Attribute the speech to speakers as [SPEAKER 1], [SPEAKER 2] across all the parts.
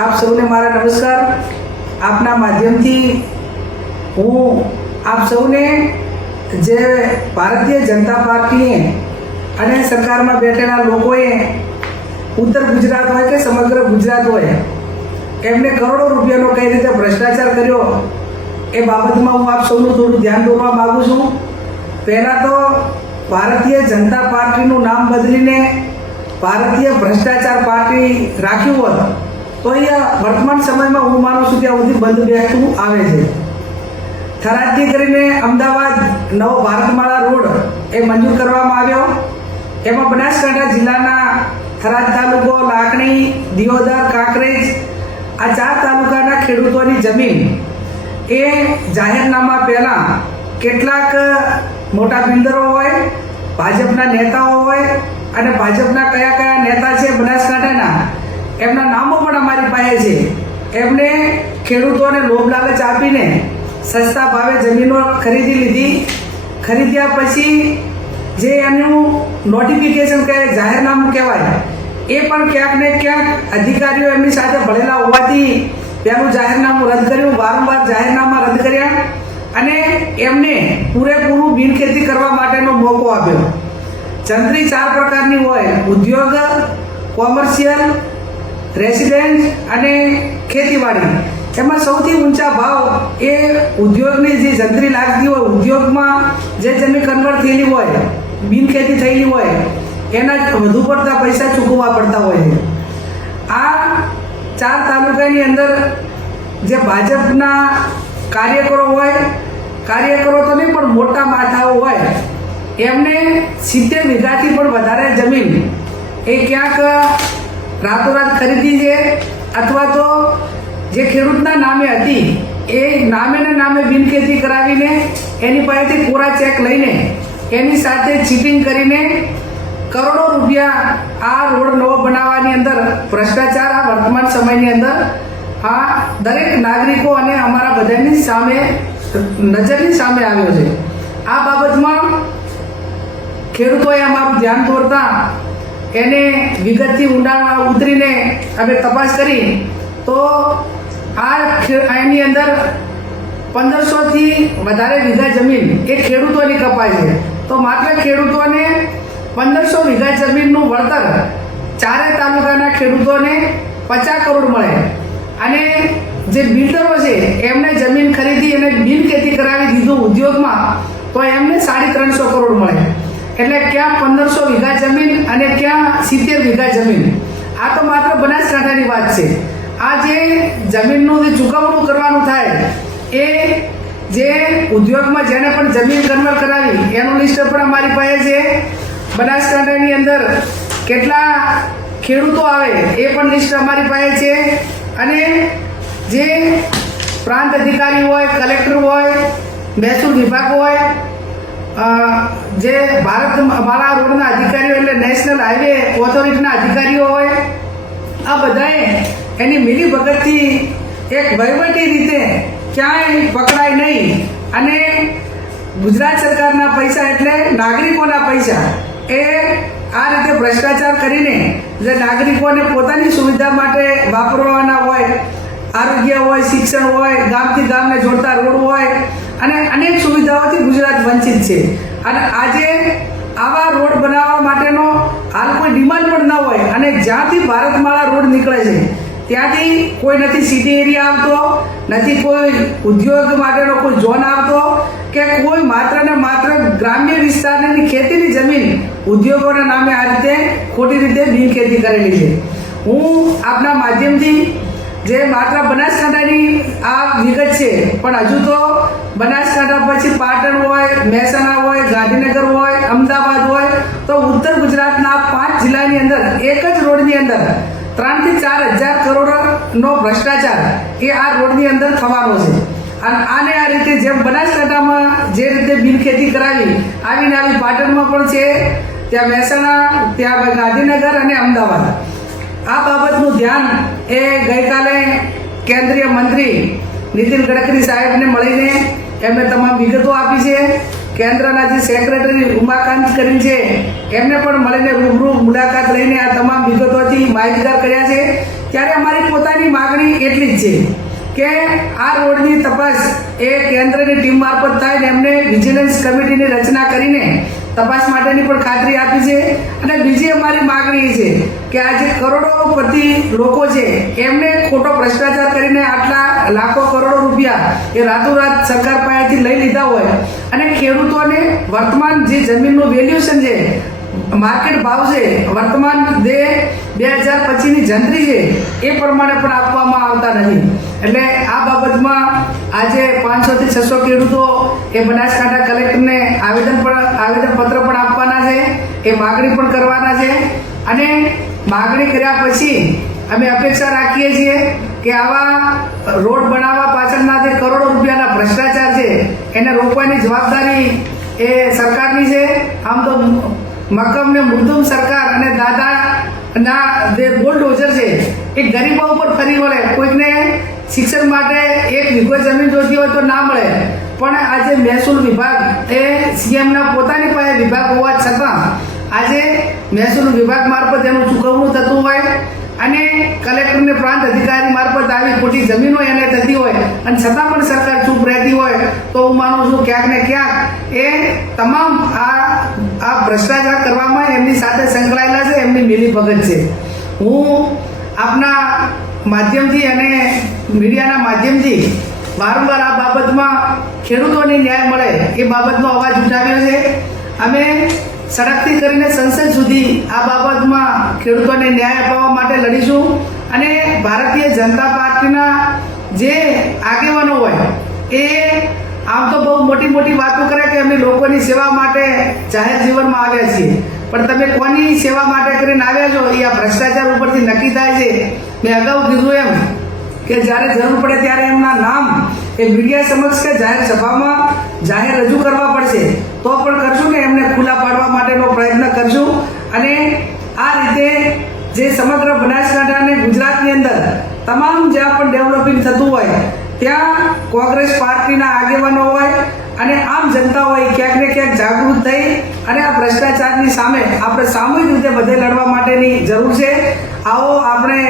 [SPEAKER 1] આપ સૌને મારા નમસ્કાર આપના માધ્યમથી હું આપ સૌને જે ભારતીય જનતા પાર્ટીએ અને સરકારમાં બેઠેલા લોકોએ ઉત્તર ગુજરાત હોય કે સમગ્ર ગુજરાત હોય એમને કરોડો રૂપિયાનો કઈ રીતે ભ્રષ્ટાચાર કર્યો એ બાબતમાં હું આપ સૌનું થોડું ધ્યાન દોરવા માગું છું પહેલાં તો ભારતીય જનતા પાર્ટીનું નામ બદલીને ભારતીય ભ્રષ્ટાચાર પાર્ટી રાખ્યું હતું તો અહીંયા વર્તમાન સમયમાં હું માનું છું ત્યાં સુધી બંધ બેસતું આવે છે થરાદથી કરીને અમદાવાદ નવો ભારતમાળા રોડ એ મંજૂર કરવામાં આવ્યો એમાં બનાસકાંઠા જિલ્લાના થરાદ તાલુકો લાકણી દિયોદર કાંકરેજ આ ચાર તાલુકાના ખેડૂતોની જમીન એ જાહેરનામા પહેલાં કેટલાક મોટા બિલ્ડરો હોય ભાજપના નેતાઓ હોય અને ભાજપના કયા કયા નેતા છે બનાસકાંઠાના એમના નામો પણ અમારી પાસે છે એમને ખેડૂતોને લોભ લાલચ આપીને સસ્તા ભાવે જમીનો ખરીદી લીધી ખરીદ્યા પછી જે એનું નોટિફિકેશન કહે જાહેરનામું કહેવાય એ પણ ક્યાંક ને ક્યાંક અધિકારીઓ એમની સાથે ભળેલા હોવાથી તેનું જાહેરનામું રદ કર્યું વારંવાર જાહેરનામા રદ કર્યા અને એમને પૂરેપૂરું બિનખેતી કરવા માટેનો મોકો આપ્યો ચંદ્રી ચાર પ્રકારની હોય ઉદ્યોગ કોમર્શિયલ રેસિડેન્સ અને ખેતીવાડી એમાં સૌથી ઊંચા ભાવ એ ઉદ્યોગની જે જંત્રી લાગતી હોય ઉદ્યોગમાં જે જમીન કન્વર્ટ થયેલી હોય ખેતી થયેલી હોય એના વધુ પડતા પૈસા ચૂકવવા પડતા હોય છે આ ચાર તાલુકાની અંદર જે ભાજપના કાર્યકરો હોય કાર્યકરો તો નહીં પણ મોટા માથાઓ હોય એમને સિત્તેર વીઘાથી પણ વધારે જમીન એ ક્યાંક રાતોરાત ખરીદી છે અથવા તો જે ખેડૂતના નામે હતી એ નામેના નામે બિનખેતી કરાવીને એની પાસેથી કોરા ચેક લઈને એની સાથે ચીટિંગ કરીને કરોડો રૂપિયા આ રોડ નવો બનાવવાની અંદર ભ્રષ્ટાચાર આ વર્તમાન સમયની અંદર આ દરેક નાગરિકો અને અમારા બધાની સામે નજરની સામે આવ્યો છે આ બાબતમાં ખેડૂતોએ અમારું ધ્યાન દોરતા એને વિગતથી ઊંડાણમાં ઉતરીને અમે તપાસ કરી તો આ એની અંદર પંદરસોથી વધારે વીઘા જમીન એ ખેડૂતોની કપાય છે તો માત્ર ખેડૂતોને પંદરસો વીઘા જમીનનું વળતર ચારે તાલુકાના ખેડૂતોને પચાસ કરોડ મળે અને જે બિલ્ડરો છે એમને જમીન ખરીદી અને બિન ખેતી કરાવી દીધું ઉદ્યોગમાં તો એમને સાડી ત્રણસો કરોડ મળે એટલે ક્યાં પંદરસો વીઘા જમીન અને ક્યાં સિત્તેર વીઘા જમીન આ તો માત્ર બનાસકાંઠાની વાત છે આ જે જમીનનું જે ચુકવણું કરવાનું થાય એ જે ઉદ્યોગમાં જેને પણ જમીન કન્વર્ટ કરાવી એનું લિસ્ટ પણ અમારી પાસે છે બનાસકાંઠાની અંદર કેટલા ખેડૂતો આવે એ પણ લિસ્ટ અમારી પાસે છે અને જે પ્રાંત અધિકારી હોય કલેક્ટર હોય મહેસૂલ વિભાગ હોય જે ભારત અમારા રોડના અધિકારીઓ એટલે નેશનલ હાઈવે ઓથોરિટીના અધિકારીઓ હોય આ બધાએ એની ભગતથી એક વહીવટી રીતે ક્યાંય પકડાય નહીં અને ગુજરાત સરકારના પૈસા એટલે નાગરિકોના પૈસા એ આ રીતે ભ્રષ્ટાચાર કરીને જે નાગરિકોને પોતાની સુવિધા માટે વાપરવાના હોય આરોગ્ય હોય શિક્ષણ હોય ગામથી ગામને જોડતા રોડ હોય અને અનેક સુવિધાઓથી ગુજરાત વંચિત છે અને આજે આવા રોડ બનાવવા માટેનો હાલ કોઈ ડિમાન્ડ પણ ન હોય અને જ્યાંથી ભારતમાળા રોડ નીકળે છે ત્યાંથી કોઈ નથી સિટી એરિયા આવતો નથી કોઈ ઉદ્યોગ માટેનો કોઈ ઝોન આવતો કે કોઈ માત્ર ને માત્ર ગ્રામ્ય વિસ્તારની ખેતીની જમીન ઉદ્યોગોના નામે આ રીતે ખોટી રીતે બિનખેતી કરેલી છે હું આપના માધ્યમથી જે માત્ર બનાસકાંઠાની આ વિગત છે પણ હજુ તો બનાસકાંઠા પછી પાટણ હોય મહેસાણા હોય ગાંધીનગર હોય અમદાવાદ હોય તો ઉત્તર ગુજરાતના પાંચ જિલ્લાની અંદર એક જ રોડની અંદર ત્રણથી ચાર હજાર કરોડનો ભ્રષ્ટાચાર એ આ રોડની અંદર થવાનો છે અને આને આ રીતે જેમ બનાસકાંઠામાં જે રીતે બિનખેતી કરાવી આવીને આવી પાટણમાં પણ છે ત્યાં મહેસાણા ત્યાં ગાંધીનગર અને અમદાવાદ આ બાબતનું ધ્યાન એ ગઈકાલે કેન્દ્રીય મંત્રી નીતિન ગડકરી સાહેબને મળીને એમને તમામ વિગતો આપી છે કેન્દ્રના જે સેક્રેટરી ઉમાકાંત કરીને છે એમને પણ મળીને રૂબરૂ મુલાકાત લઈને આ તમામ વિગતોથી માહિતગાર કર્યા છે ત્યારે અમારી પોતાની માગણી એટલી જ છે કે આ રોડની તપાસ એ કેન્દ્રની ટીમ મારફત થાય ને એમને વિજિલન્સ કમિટીની રચના કરીને તપાસ માટેની પણ ખાતરી આપી છે અને બીજી અમારી માગણી છે કે આજે કરોડોપતિ લોકો છે એમને ખોટો ભ્રષ્ટાચાર કરીને આટલા લાખો કરોડો રૂપિયા એ રાતોરાત સરકાર પાસેથી લઈ લીધા હોય અને ખેડૂતોને વર્તમાન જે જમીનનું વેલ્યુએશન છે માર્કેટ ભાવ છે વર્તમાન જે બે હજાર પછીની જંત્રી છે એ પ્રમાણે પણ આપવામાં આવતા નથી એટલે આ બાબતમાં આજે પાંચસોથી છસો ખેડૂતો એ બનાસકાંઠા કલેક્ટરને આવેદન પણ આવેદન એ માગણી પણ કરવાના છે અને માગણી કર્યા પછી અમે અપેક્ષા રાખીએ છીએ કે આવા રોડ બનાવવા પાછળના જે કરોડો રૂપિયાના ભ્રષ્ટાચાર છે એને રોકવાની જવાબદારી એ સરકારની છે આમ તો મક્કમ ને મુદ્દમ સરકાર અને દાદાના જે બુલડોઝર છે એ ગરીબો ઉપર ફરી વળે કોઈકને શિક્ષણ માટે એક વીઘો જમીન જોતી હોય તો ના મળે પણ આજે મહેસૂલ વિભાગ એ સીએમના પોતાની પાસે વિભાગ હોવા છતાં આજે મહેસૂલ વિભાગ મારફત એનું ચૂકવણું થતું હોય અને કલેક્ટરને પ્રાંત અધિકારી મારફત આવી ખોટી જમીનો એને થતી હોય અને છતાં પણ સરકાર ચૂપ રહેતી હોય તો હું માનું છું ક્યાંક ને ક્યાંક એ તમામ આ આ ભ્રષ્ટાચાર કરવામાં એમની સાથે સંકળાયેલા છે એમની મિલીભગત છે હું આપના માધ્યમથી અને મીડિયાના માધ્યમથી વારંવાર આ બાબતમાં ખેડૂતોને ન્યાય મળે એ બાબતનો અવાજ ઉઠાવ્યો છે અમે સડકથી કરીને સંસદ સુધી આ બાબતમાં ખેડૂતોને ન્યાય અપાવવા માટે લડીશું અને ભારતીય જનતા પાર્ટીના જે આગેવાનો હોય એ આમ તો બહુ મોટી મોટી વાતો કરે કે અમે લોકોની સેવા માટે જાહેર જીવનમાં આવ્યા છીએ પણ તમે કોની સેવા માટે કરીને આવ્યા છો એ આ ભ્રષ્ટાચાર ઉપરથી નક્કી થાય છે મેં અગાઉ કીધું એમ કે જ્યારે જરૂર પડે ત્યારે એમના નામ એ મીડિયા સમક્ષ કે જાહેર સભામાં જાહેર રજૂ કરવા પડશે તો પણ કરશું ને એમને ખુલ્લા પાડવામાં ત્યાં કોંગ્રેસ પાર્ટીના આગેવાનો હોય અને આમ જનતા હોય ક્યાંક ને ક્યાંક જાગૃત થઈ અને આ ભ્રષ્ટાચારની સામે આપણે સામૂહિક રીતે બધે લડવા માટેની જરૂર છે આવો આપણે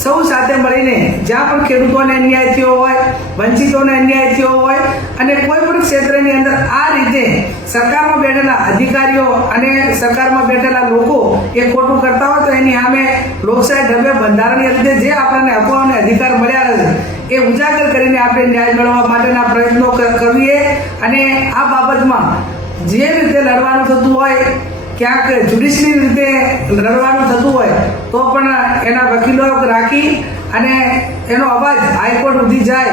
[SPEAKER 1] સૌ સાથે મળીને જ્યાં પણ ખેડૂતોને અન્યાય થયો હોય વંચિતોને અન્યાય થયો હોય અને કોઈ પણ ક્ષેત્રની અંદર આ રીતે સરકારમાં બેઠેલા અધિકારીઓ અને સરકારમાં બેઠેલા લોકો એ ખોટું કરતા હોય તો એની સામે લોકશાહી ઢબે બંધારણીય રીતે જે આપણને હકો અને અધિકાર મળ્યા છે એ ઉજાગર કરીને આપણે ન્યાય મેળવવા માટેના પ્રયત્નો કરીએ અને આ બાબતમાં જે રીતે લડવાનું થતું હોય ક્યાંક જ્યુડિશરી રીતે લડવાનું થતું હોય તો પણ એના વકીલો રાખી અને એનો અવાજ હાઈકોર્ટ સુધી જાય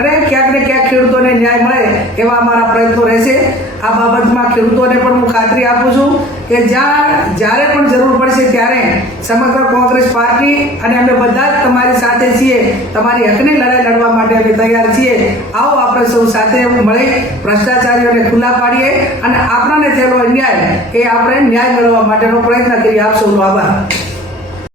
[SPEAKER 1] અને ક્યાંક ને ક્યાંક ખેડૂતોને ન્યાય મળે એવા અમારા પ્રયત્નો રહેશે આ બાબતમાં ખેડૂતોને પણ હું ખાતરી આપું છું કે જ્યાં જ્યારે પણ જરૂર પડશે ત્યારે સમગ્ર કોંગ્રેસ પાર્ટી અને અમે બધા જ તમારી સાથે છીએ તમારી હકની લડાઈ લડવા માટે અમે તૈયાર છીએ આવો આપણે સૌ સાથે મળી ભ્રષ્ટાચારીઓને ખુલ્લા પાડીએ અને આપણાને થયેલો અન્યાય એ આપણે ન્યાય મેળવવા માટેનો પ્રયત્ન કરીએ આપ સૌનો આભાર